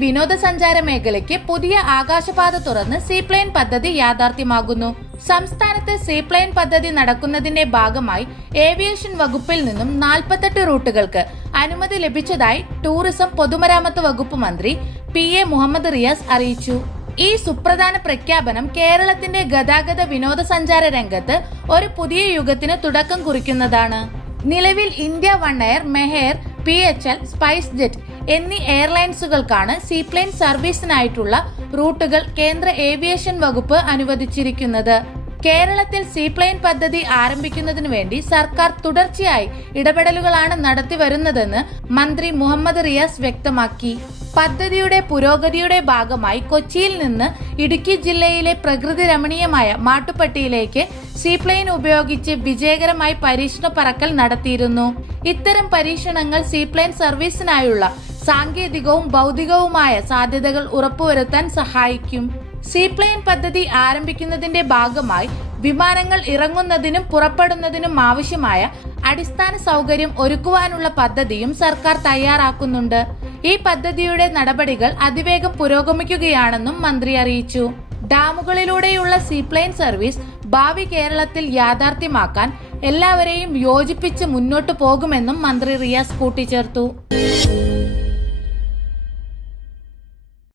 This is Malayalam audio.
വിനോദസഞ്ചാര മേഖലയ്ക്ക് പുതിയ ആകാശപാത തുറന്ന് സീപ്ലെയിൻ പദ്ധതി യാഥാർത്ഥ്യമാകുന്നു സംസ്ഥാനത്ത് സീപ്ലെയിൻ പദ്ധതി നടക്കുന്നതിന്റെ ഭാഗമായി ഏവിയേഷൻ വകുപ്പിൽ നിന്നും നാൽപ്പത്തെട്ട് റൂട്ടുകൾക്ക് അനുമതി ലഭിച്ചതായി ടൂറിസം പൊതുമരാമത്ത് വകുപ്പ് മന്ത്രി പി എ മുഹമ്മദ് റിയാസ് അറിയിച്ചു. ഈ സുപ്രധാന പ്രഖ്യാപനം കേരളത്തിന്റെ ഗതാഗത വിനോദസഞ്ചാര രംഗത്ത് ഒരു പുതിയ യുഗത്തിന് തുടക്കം കുറിക്കുന്നതാണ്. നിലവിൽ India One Air Mehair P H L SpiceJet എന്നീ എയർലൈൻസുകൾക്കാണ് സീപ്ലെയിൻ സർവീസിനായിട്ടുള്ള റൂട്ടുകൾ കേന്ദ്ര ഏവിയേഷൻ വകുപ്പ് അനുവദിച്ചിരിക്കുന്നത്. കേരളത്തിൽ സീപ്ലെയിൻ പദ്ധതി ആരംഭിക്കുന്നതിനു വേണ്ടി സർക്കാർ തുടർച്ചയായി ഇടപെടലുകളാണ് നടത്തിവരുന്നതെന്ന് മന്ത്രി മുഹമ്മദ് റിയാസ് വ്യക്തമാക്കി. പദ്ധതിയുടെ പുരോഗതിയുടെ ഭാഗമായി കൊച്ചിയിൽ നിന്ന് ഇടുക്കി ജില്ലയിലെ പ്രകൃതി രമണീയമായ മാട്ടുപ്പെട്ടിയിലേക്ക് സീപ്ലെയിൻ ഉപയോഗിച്ച് വിജയകരമായി പരീക്ഷണ പറക്കൽ നടത്തിയിരുന്നു. ഇത്തരം പരീക്ഷണങ്ങൾ സീപ്ലെയിൻ സർവീസിനായുള്ള സാങ്കേതികവും ഭൗതികവുമായ സാധ്യതകൾ ഉറപ്പുവരുത്താൻ സഹായിക്കും. സീപ്ലെയിൻ പദ്ധതി ആരംഭിക്കുന്നതിന്റെ ഭാഗമായി വിമാനങ്ങൾ ഇറങ്ങുന്നതിനും പുറപ്പെടുന്നതിനും ആവശ്യമായ അടിസ്ഥാന സൗകര്യം ഒരുക്കുവാനുള്ള പദ്ധതിയും സർക്കാർ തയ്യാറാക്കുന്നുണ്ട്. ഈ പദ്ധതിയുടെ നടപടികൾ അതിവേഗം പുരോഗമിക്കുകയാണെന്നും മന്ത്രി അറിയിച്ചു. ഡാമുകളിലൂടെയുള്ള സീപ്ലെയിൻ സർവീസ് ഭാവി കേരളത്തിൽ യാഥാർത്ഥ്യമാക്കാൻ എല്ലാവരെയും യോജിപ്പിച്ച് മുന്നോട്ടു പോകുമെന്നും മന്ത്രി റിയാസ് കൂട്ടിച്ചേർത്തു.